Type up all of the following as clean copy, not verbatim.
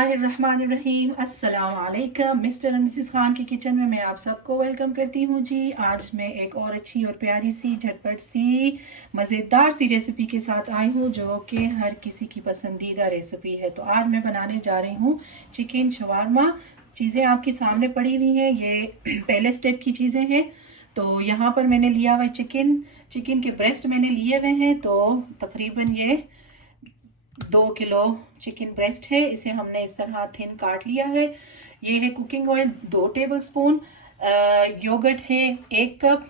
बिस्मिल्लाहिर्रहमानिर्रहीम अस्सलाम वालेकुम। मिस्टर एंड मिसेस खान की किचन में मैं आप सबको वेलकम करती हूँ जी। आज मैं एक और अच्छी और प्यारी सी झटपट सी मज़ेदार सी रेसिपी के साथ आई हूँ जो कि हर किसी की पसंदीदा रेसिपी है। तो आज मैं बनाने जा रही हूँ चिकन शवारमा। चीज़ें आपके सामने पड़ी हुई हैं, ये पहले स्टेप की चीज़ें हैं। तो यहाँ पर मैंने लिया हुआ चिकन के ब्रेस्ट मैंने लिए हुए हैं। तो तकरीबन ये 2 किलो चिकन ब्रेस्ट है। इसे हमने इस तरह थिन काट लिया है। ये है कुकिंग ऑयल 2 टेबलस्पून, योगर्ट है 1 कप,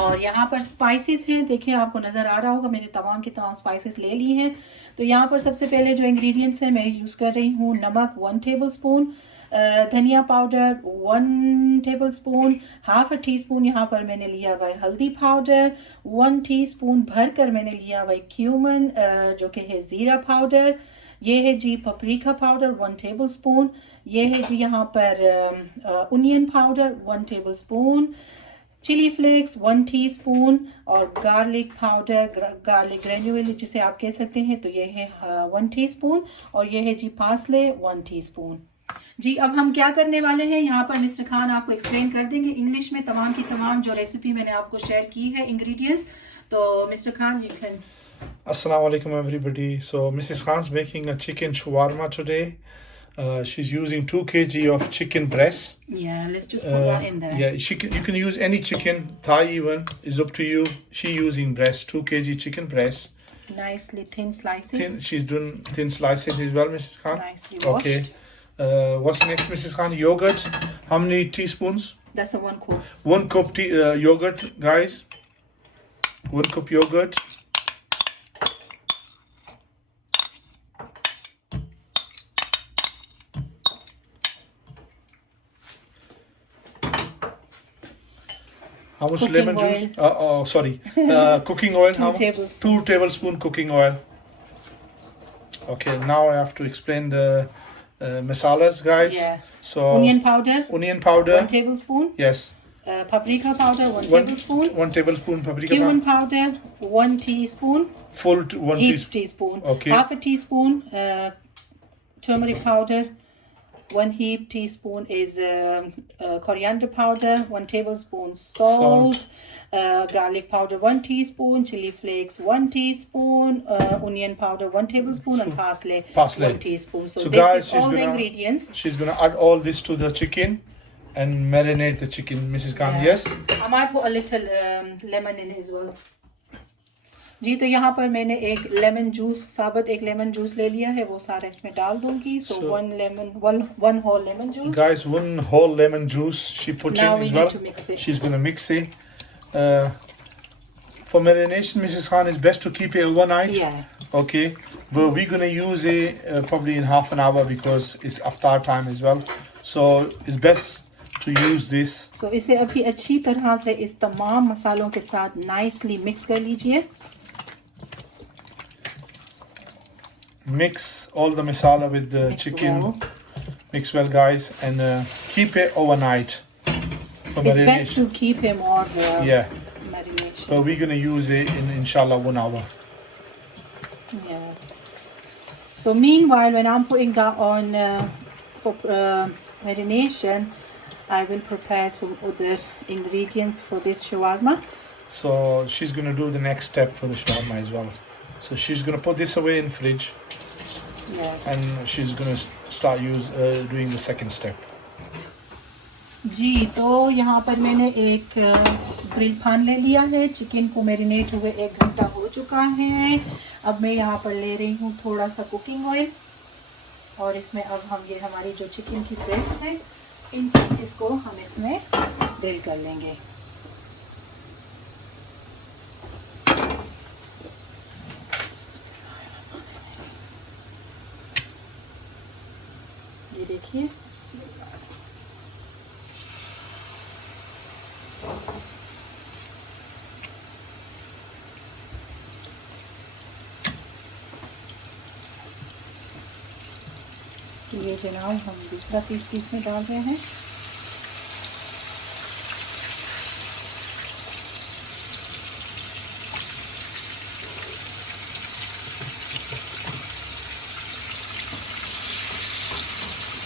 और यहाँ पर स्पाइसेस हैं। देखिए आपको नज़र आ रहा होगा, मैंने तमाम की तमाम स्पाइसेस ले ली हैं। तो यहाँ पर सबसे पहले जो इंग्रेडिएंट्स हैं मैं यूज़ कर रही हूँ नमक 1 टेबलस्पून, धनिया powder 1 tablespoon, half tea spoon यहाँ पर मैंने लिया हुआ है हल्दी पाउडर, 1 टीस्पून भर कर मैंने लिया हुआ है क्यूमन जो कि है ज़ीरा पाउडर। ये है जी पपरिका पाउडर 1 टेबलस्पून। ये है जी यहाँ पर onion powder 1 tablespoon, chilli flakes 1 teaspoon, और गार्लिक पाउडर, गार्लिक ग्रेन्यूल जिसे आप कह सकते हैं, तो ये है 1 टीस्पून। और ये है जी पार्सले 1 टीस्पून। जी अब हम क्या करने वाले हैं, यहाँ पर मिस्टर खान आपको एक्सप्लेन कर देंगे इंग्लिश में तमाम की तमाम जो रेसिपी मैंने आपको शेयर की है इंग्रेडिएंट्स। तो mister Khan you can. Assalamu alaikum everybody. So Mrs. Khan's making a chicken shawarma today. She's using 2 kg of chicken breast. Yeah, let's just put that in there. Yeah, you can use any chicken, thigh even, is up to you. She using breast, 2 kg chicken breast. Nicely thin slices. She's doing thin slices as well, Mrs. Khan. Nicely washed. Okay. What's next, Mrs. Khan? Yogurt. How many teaspoons? That's a 1 cup. 1 cup yogurt, guys. 1 cup yogurt. How much Cooking lemon oil. juice? Sorry. Cooking oil. 2 tablespoons. 2 tablespoon cooking oil. Okay, now I have to explain the masalas, guys. Yeah. So Onion powder. Onion powder. 1 tablespoon. Yes. Paprika powder 1 tablespoon. 1 tablespoon paprika Cumin powder 1 teaspoon. Full 1 Heaped teaspoon. teaspoon. Okay. Half a teaspoon turmeric powder. 1 heaped teaspoon is coriander powder. 1 tablespoon salt. Garlic powder 1 teaspoon. Chili flakes 1 teaspoon. Onion powder 1 tablespoon. And parsley 1 teaspoon. So this guys, is all the ingredients. She's gonna add all this to the chicken and marinate the chicken, Mrs. Khan. Yeah. Yes. I might put a little lemon in as well. जी तो यहाँ पर मैंने एक lemon juice, साबुत एक lemon juice ले लिया है, वो सारा इसमें डाल दूंगी. So one whole lemon juice. Guys, 1 whole lemon juice she put Now in we as need well. to mix it. She's gonna mix it. For marination, Mrs. Khan, it's best to keep it overnight. Yeah. Okay, but we're gonna use it probably in half an hour because it's after time as well. So it's best to use this. So इसे अभी अच्छी तरह से इस तमाम मसालों के साथ nicely mix कर लीजिए. Mix all the masala with the chicken. Well. Mix well, guys, and keep it overnight for It's marination. best to keep him more Yeah, marination. but we're gonna use it in inshallah 1 hour. Yeah. So meanwhile, when I'm putting that on for marination, I will prepare some other ingredients for this shawarma. So she's gonna do the next step for the shawarma as well. So she's gonna put this away in fridge. Yeah. And she's gonna start doing the second step. जी तो यहाँ पर मैंने एक grill pan ले लिया है. Chicken को marinate हुए 1 घंटा हो चुका है. अब मैं यहाँ पर ले रही हूँ थोड़ा सा कुकिंग ऑयल, और इसमें अब हम ये हमारी जो चिकन की ब्रेस्ट है इन पीसेस को हम इसमें ग्रिल कर लेंगे. ये देखिए, ये जनाब हम दूसरा पीस इसमें डाल रहे हैं.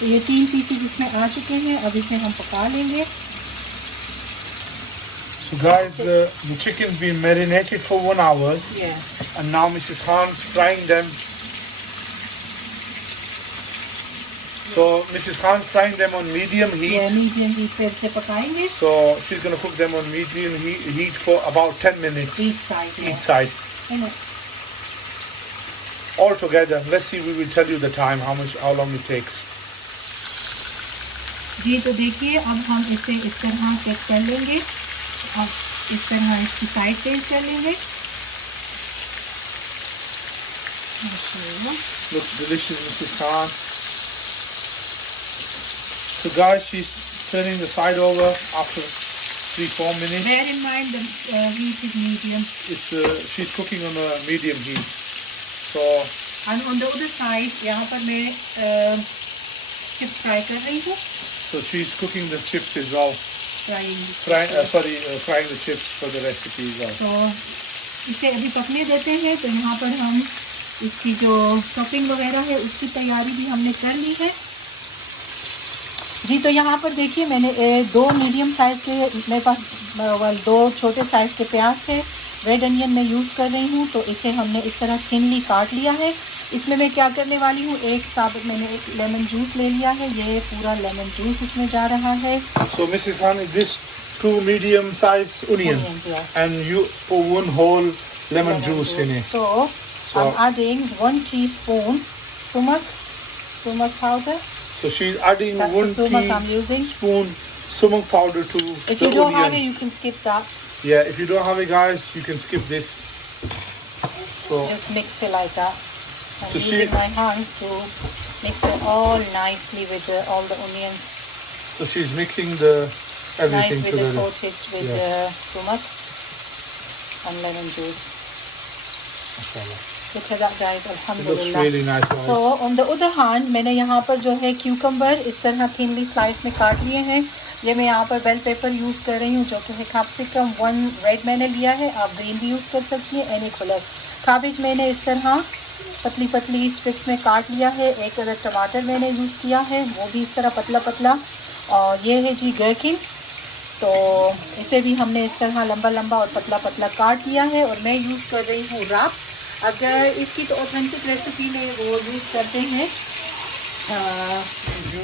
तो ये 3 पीसेस इसमें आ चुके हैं, अब इसे हम पका लेंगे। So guys, the chicken's been marinated for 1 hour, Yeah. and now Mrs. Khan's frying them. So Mrs. Khan's frying them on medium heat. ये मीडियम हीट पे इसे पकाएंगे। So she's gonna cook them on medium heat for about 10 minutes. Each side. Each side. All together. Let's see. We will tell you the time. How long it takes. जी तो देखिए, अब हम इसे इस तरह चेक कर लेंगे। अब इस तरह इसकी साइड चेंज कर लेंगे। Looks delicious, Mrs. Khan. So guys, she's turning the side over after 3-4 minutes. Bear in mind the heat is medium. She's cooking on a medium heat. So and on the other side, यहाँ पर मैं chips fry कर रही हूँ। So she's cooking the chips as well. Frying the chips for the recipe as well. तो इसे अभी पकने देते हैं। तो यहाँ पर हम इसकी जो स्टफिंग वगैरह है उसकी तैयारी भी हमने कर ली है। जी तो यहाँ पर देखिए, मैंने 2 मीडियम साइज़ के, मेरे पास 2 छोटे साइज़ के प्याज थे, रेड अनियन मैं यूज़ कर रही हूँ। तो इसे हमने इस तरह थिनली काट लिया है। इसमें मैं क्या करने वाली हूँ, मैंने एक लेमन जूस ले लिया है। ये पूरा लेमन जूस इसमें जा रहा है। So Mrs. Han, this 2 medium size onions, yeah. And you put 1 whole lemon juice in it. So I'm adding 1 teaspoon sumac powder. So she's adding That's 1 teaspoon sumac powder to the onion. If you don't have it, you can skip that. Yeah, if you don't have it, guys, you can skip this. So just mix it like that. I'm so using my hands to mix it all nicely with all the onions. So she's mixing everything nice together. Coated with the sumac and lemon juice. Look at that, guys. Alhamdulillah. It looks really nice, guys. So on the other hand, मैंने यहाँ पर जो है cucumber इस तरह thinly slice में काट लिए हैं। ये मैं यहाँ पर बेल पेपर यूज़ कर रही हूँ, जो कि है कैप्सिकम 1 रेड मैंने लिया है। आप ग्रीन भी यूज़ कर सकती हैं, एनी कलर। काबिज मैंने इस तरह पतली पतली स्ट्रिप्स में काट लिया है। 1 अदर टमाटर मैंने यूज़ किया है, वो भी इस तरह पतला पतला। और ये है जी गरकिन, तो इसे भी हमने इस तरह लंबा लंबा और पतला पतला काट लिया है। और मैं यूज़ कर रही हूँ रैप्स। अगर इसकी तो ऑथेंटिक रेसिपी में वो यूज़ करते हैं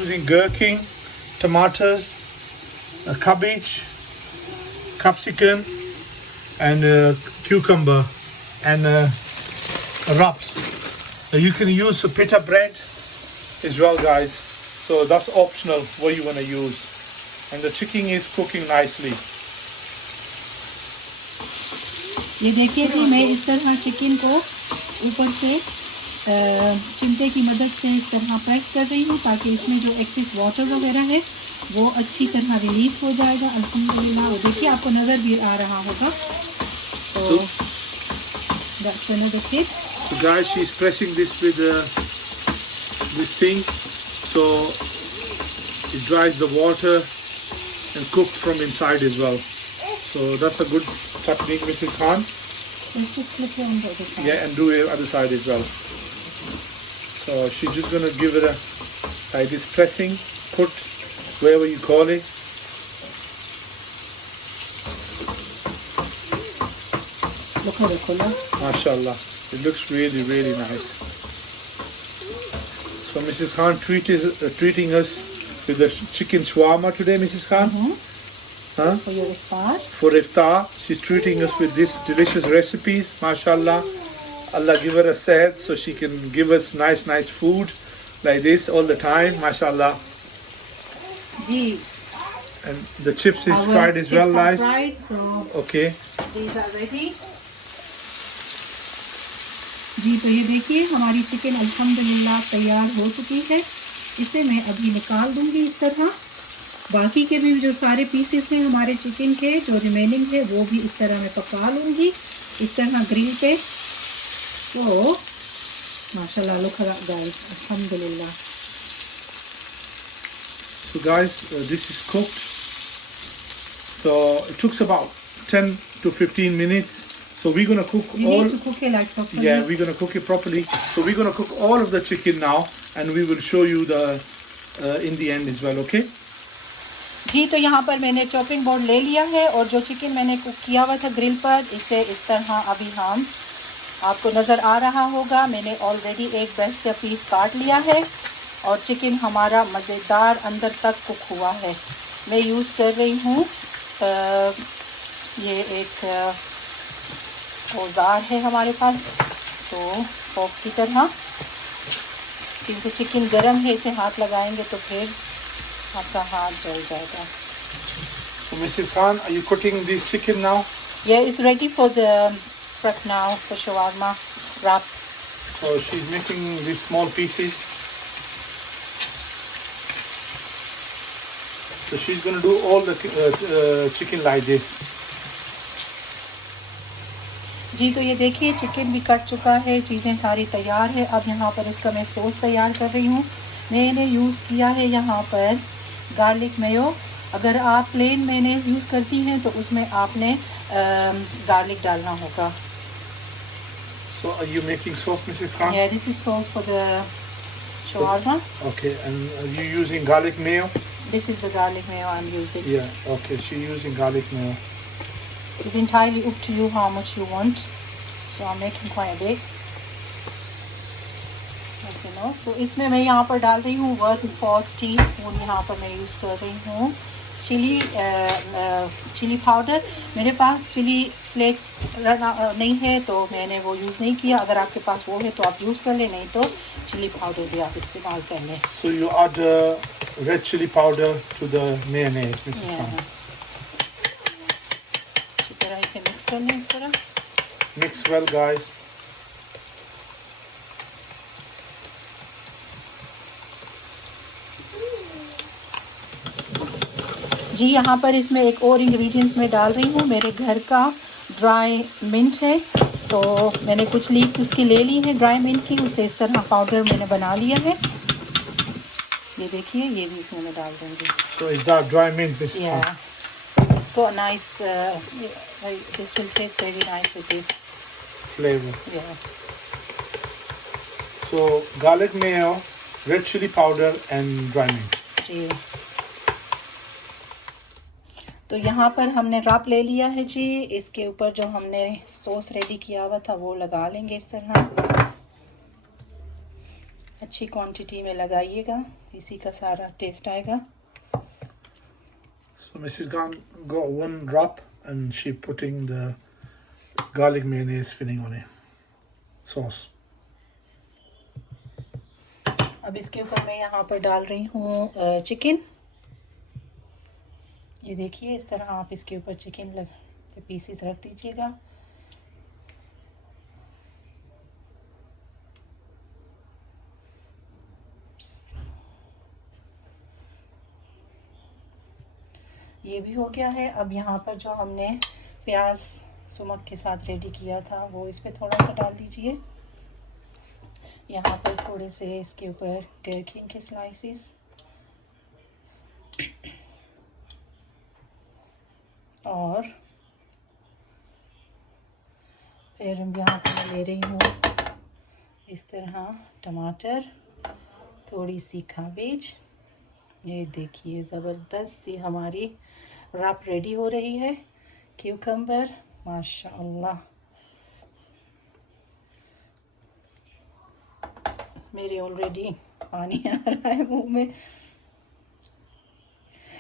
using gherkin, tomatoes, cabbage, capsicum, and cucumber, and wraps. You can use pita bread as well, guys. So that's optional what you want to use. And the chicken is cooking nicely. ये देखिए जी, मैं इस तरह chicken को ऊपर से चिमटे की मदद से इस तरह प्रेस कर रही हूँ, ताकि इसमें जो एक्सेस वाटर वगैरह है वो अच्छी तरह रिलीज हो जाएगा। अल्हम्दुलिल्लाह। और देखिए, आपको नज़र भी आ रहा होगा। तो that's another tip. So guys, she's pressing this with this thing, so it dries the water and cooked from inside as well. So that's a good technique, Mrs. Khan. Let's just flip it on the other side. Yeah, and do it other side as well. So she's just gonna give it like this pressing, put wherever you call it. Look at the color. MashaAllah. It looks really, really nice. So Mrs. Khan treating us with the chicken shawarma today, Mrs. Khan. Huh? For your iftar. For iftar, she's treating us with these delicious recipes. MashaAllah. Allah give her a sehat so she can give us nice food like this all the time. MashaAllah. Ji. And the chips is fried as well, guys. Fried, so okay. These are ready. जी तो ये देखिए, हमारी chicken अल्हम्दुलिल्लाह तैयार हो चुकी है। इसे मैं अभी निकाल दूंगी इस तरह। बाकी के भी जो सारे पीसेस हैं हमारे चिकन के, जो रिमेनिंग है, वो भी इस तरह मैं पका लूँगी इस तरह ग्रिल पे। तो माशाल्लाह, लुक एट दैट गाइस, अल्हम्दुलिल्लाह। So guys, this is cooked. So it took about 10 to 15 minutes. So we're gonna cook you all. need to cook it like properly. Yeah, we're gonna cook it properly. So we're gonna cook all of the chicken now, and we will show you the in the end as well, okay? जी, तो यहाँ पर मैंने chopping board ले लिया है और जो chicken मैंने कुक किया हुआ था ग्रिल पर, इसे इस तरह अभी हम, आपको नज़र आ रहा होगा, मैंने ऑलरेडी एक ब्रेस्ट का पीस काट लिया है और चिकन हमारा मज़ेदार अंदर तक कुक हुआ है। मैं यूज़ कर रही हूँ ये एक औजार है हमारे पास, तो फोक की तरह, क्योंकि चिकन गरम है, इसे हाथ लगाएंगे तो फिर आपका हाथ जल जाएगा। So Mrs. Khan, are you cooking this chicken now? Yeah, it's ready for the prep now for shawarma wrap. So she's making these small pieces. So she's going to do all the chicken like this. जी, तो ये देखिए chicken भी cut चुका है, चीज़ें सारी तैयार है। अब यहाँ पर इसका मैं सॉस तैयार कर रही हूँ। मैंने यूज़ किया है यहाँ पर गार्लिक मेयो। अगर आप प्लेन मेयोनेज़ यूज़ करती हैं तो उसमें आपने गार्लिक डालना होगा। So are you making sauce, Mrs. Khan? Yeah, this is sauce for the shawarma. Okay, and are you using garlic mayo? This is the garlic mayo I'm using. Yeah, okay, she's using garlic mayo. It's entirely up to you how much you want. So I'm making quite a bit. ऐसे no, तो इसमें मैं यहाँ पर डाल रही हूँ 1/4 teaspoon, यहाँ पर मैं यूज़ कर रही हूँ चिली पाउडर। मेरे पास चिली फ्लेक्स नहीं है तो मैंने वो यूज़ नहीं किया। अगर आपके पास वो है तो आप यूज़ कर लें, नहीं तो चिली पाउडर भी आप इस्तेमाल कर लें। So you add red chili powder to the mayonnaise, Mrs. Khan. अच्छी तरह इसे मिक्स कर लें इस तरह। Mix well, guys. जी, यहाँ पर इसमें एक और इंग्रेडिएंट्स मैं डाल रही हूँ। मेरे घर का ड्राई मिंट है, तो मैंने कुछ लीफ उसकी ले ली है ड्राई मिंट की, उसे इस तरह पाउडर मैंने बना लिया है। ये देखिए, ये भी इसमें मैं डाल दूँगी। So is that dry mint, Mrs. Khan? Yeah, it's got a nice, this will taste very nice with this Flavor. Yeah. So garlic mayo, red chili powder and dry mint. जी, तो यहाँ पर हमने रैप ले लिया है जी। इसके ऊपर जो हमने सॉस रेडी किया हुआ था वो लगा लेंगे इस तरह। अच्छी क्वांटिटी में लगाइएगा, इसी का सारा टेस्ट आएगा। So Mrs. Khan got one wrap and she putting the garlic mayonnaise filling on it. Sauce. अब इसके ऊपर मैं यहाँ पर डाल रही हूँ चिकन। ये देखिए, इस तरह आप इसके ऊपर चिकन के पीसेस रख दीजिएगा। ये भी हो गया है। अब यहाँ पर जो हमने प्याज सुमक के साथ रेडी किया था वो इस पे थोड़ा सा डाल दीजिए। यहाँ पर थोड़े से इसके ऊपर गरकिन के स्लाइसेस और फिर यहाँ पर मैं ले रही हूँ इस तरह टमाटर, थोड़ी सी काबेज। ये देखिए, ज़बरदस्त सी हमारी रैप रेडी हो रही है। क्यूकम्बर, माशाअल्लाह, मेरे ऑलरेडी पानी आ रहा है मुंह में।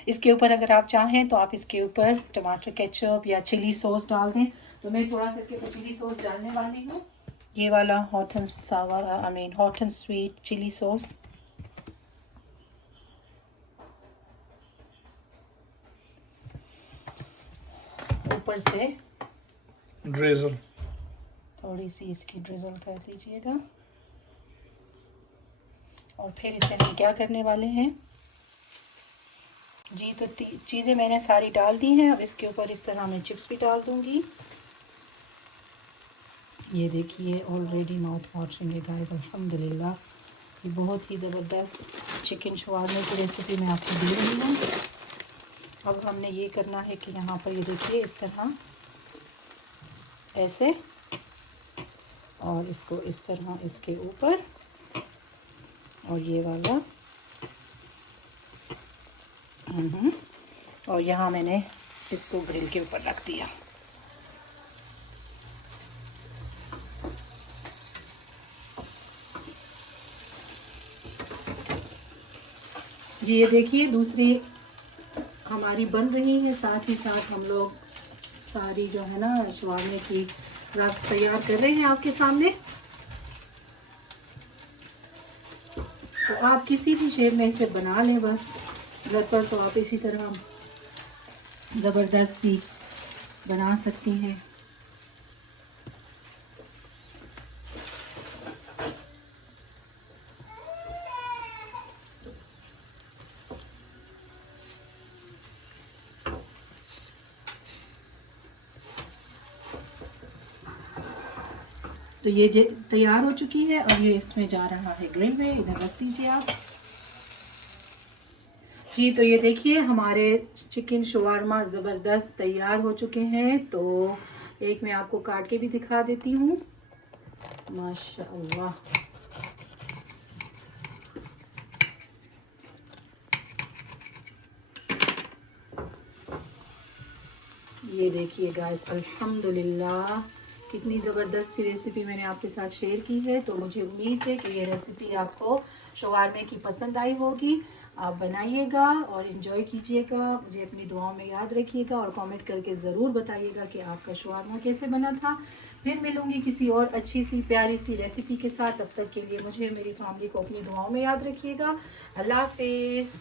इसके ऊपर अगर आप चाहें तो आप इसके ऊपर टमाटर केचप या चिली सॉस डाल दें। तो मैं थोड़ा सा इसके ऊपर चिली सॉस डालने वाली हूँ। ये वाला hot and sour, hot and sweet chilli sauce. ऊपर से Drizzle. थोड़ी सी इसकी ड्रिजल कर दीजिएगा। और फिर इसे हम क्या करने वाले हैं जी, तो चीज़ें मैंने सारी डाल दी हैं। अब इसके ऊपर इस तरह मैं चिप्स भी डाल दूंगी। ये देखिए, ऑलरेडी माउथ वाटरिंग है गाइस, अल्हम्दुलिल्लाह। ये बहुत ही ज़बरदस्त चिकन शवारमे की रेसिपी मैं आपको दे रही हूँ। अब हमने ये करना है कि यहाँ पर ये देखिए इस तरह ऐसे, और इसको इस तरह इसके ऊपर, और ये वाला और यहाँ मैंने इसको ग्रिल के ऊपर रख दिया। जी ये देखिए दूसरी हमारी बन रही है, साथ ही साथ हम लोग सारी जो है ना शवारमे की रफ्स तैयार कर रहे हैं आपके सामने। तो आप किसी भी शेप में इसे बना लें बस घर पर, तो आप इसी तरह ज़बरदस्त सी बना सकती हैं। तो ये तैयार हो चुकी है और ये इसमें जा रहा है ग्रिल में। इधर रख दीजिए आप जी। तो ये देखिए हमारे चिकन शवारमा ज़बरदस्त तैयार हो चुके हैं। तो एक मैं आपको काट के भी दिखा देती हूँ। माशाअल्लाह, ये देखिए गाइस, अल्हम्दुलिल्लाह कितनी ज़बरदस्त सी रेसिपी मैंने आपके साथ शेयर की है। तो मुझे उम्मीद है कि ये रेसिपी आपको शवारमे की पसंद आई होगी। आप बनाइएगा और इन्जॉय कीजिएगा। मुझे अपनी दुआओं में याद रखिएगा और कमेंट करके ज़रूर बताइएगा कि आपका शवारमा कैसे बना था। फिर मिलूँगी किसी और अच्छी सी प्यारी सी रेसिपी के साथ। तब तक के लिए मुझे मेरी फैमिली को अपनी दुआओं में याद रखिएगा। अल्लाह हाफिज़।